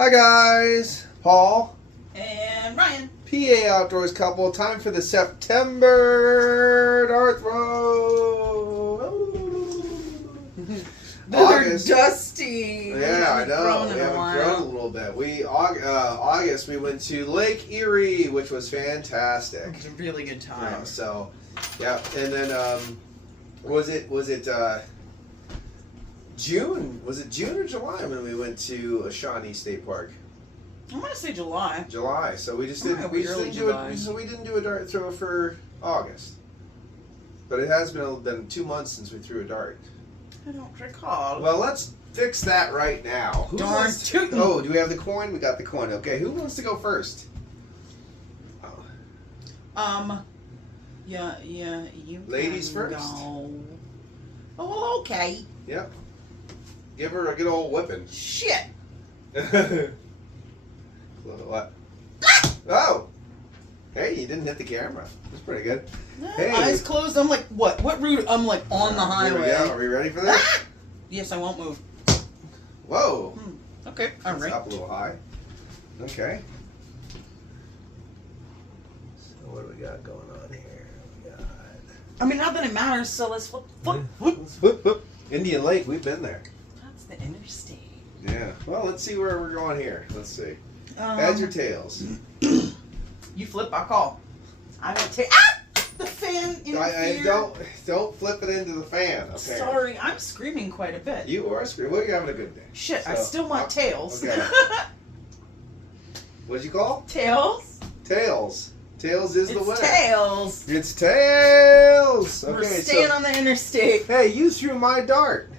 Hi guys, Paul And Ryan. PA Outdoors couple. Time for the September dart throw. They're dusty. Yeah, I know. We We haven't thrown a little bit. August we went to Lake Erie, which was fantastic. It was a really good time. So, yeah, and then was it June? Was it June or July when we went to Shawnee State Park? I'm gonna say July. July. So we just didn't. We didn't do a dart throw for August. But it has been 2 months since we threw a dart. I don't recall. Well, let's fix that right now. Darn tootin'. Oh, do we have the coin? We got the coin. Okay, who wants to go first? Oh. Yeah, you. Ladies can first. Go. Oh, well, okay. Yep. Give her a good old whipping. Shit. What? Oh! Hey, you didn't hit the camera. That's pretty good. Hey. Eyes closed. I'm like, what? What route? I'm like on the highway. Here we go. Are we ready for this? Ah! Yes, I won't move. Whoa. Okay, all right. Up a little high. Okay. So what do we got going on here? I mean, not that it matters, so let's flip. Whoop. Indian Lake, we've been there. That's the interstate. Yeah. Well, let's see where we're going here. Let's see. Heads or tails? You flip, I call. I'm gonna take. Ah! The fan I don't flip it into the fan. Okay. Sorry, I'm screaming quite a bit. You are screaming. Well, you're having a good day. Shit, So, I still want tails. Okay. What'd you call? Tails? Tails. Tails is the winner. It's tails. It's tails. Okay, We're staying on the interstate. Hey, you threw my dart.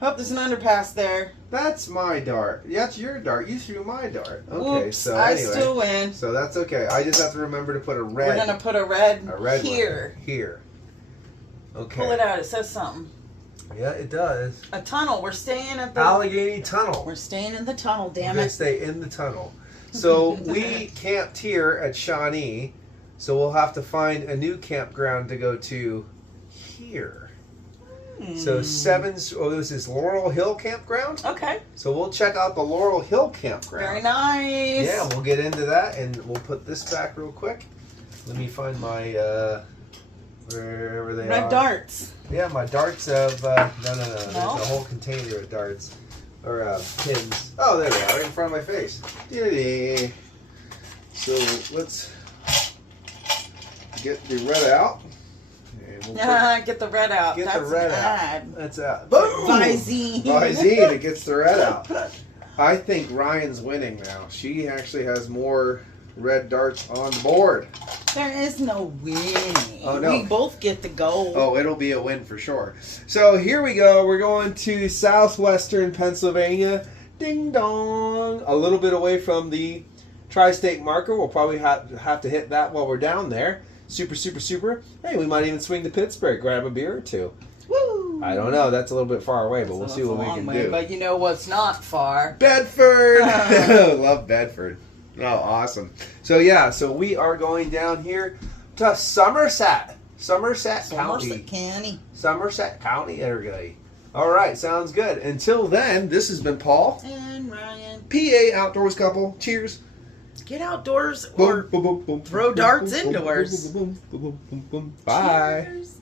Hope there's an underpass there. That's my dart. That's your dart. You threw my dart. Okay, Oops, so I anyway. still win. So that's okay. I just have to remember to put a red. We're gonna put a red here. One here. Okay. Pull it out. It says something. Yeah, it does. A tunnel. We're staying at the Allegheny Tunnel. We're staying in the tunnel. Damn We're it. stay in the tunnel. So we camped here at Shawnee. So we'll have to find a new campground to go to here. So this is Laurel Hill Campground. Okay. So we'll check out the Laurel Hill Campground. Very nice. Yeah, we'll get into that, and we'll put this back real quick. Let me find my wherever they are. Red darts. Yeah, my darts of no. There's a whole container of darts or pins. Oh, there they are, right in front of my face. Dee-dee. So let's get the red out. Get the red out. Get That's the red out. That's out. Boom! Visine. Visine. It gets the red out. I think Ryan's winning now. She actually has more red darts on the board. There is no winning. Oh, no. We both get the gold. Oh, it'll be a win for sure. So here we go. We're going to southwestern Pennsylvania. Ding dong. A little bit away from the tri-state marker. We'll probably have to hit that while we're down there. Super. Hey, we might even swing to Pittsburgh, grab a beer or two. Woo! I don't know. That's a little bit far away, but we'll see what we can do. But you know what's not far? Bedford! Love Bedford. Oh, awesome. So, yeah. So, we are going down here to Somerset. Somerset County. Somerset County, everybody. All right. Sounds good. Until then, this has been Paul. And Ryan. PA Outdoors couple. Cheers. Get outdoors or throw darts indoors. Bye. Cheers.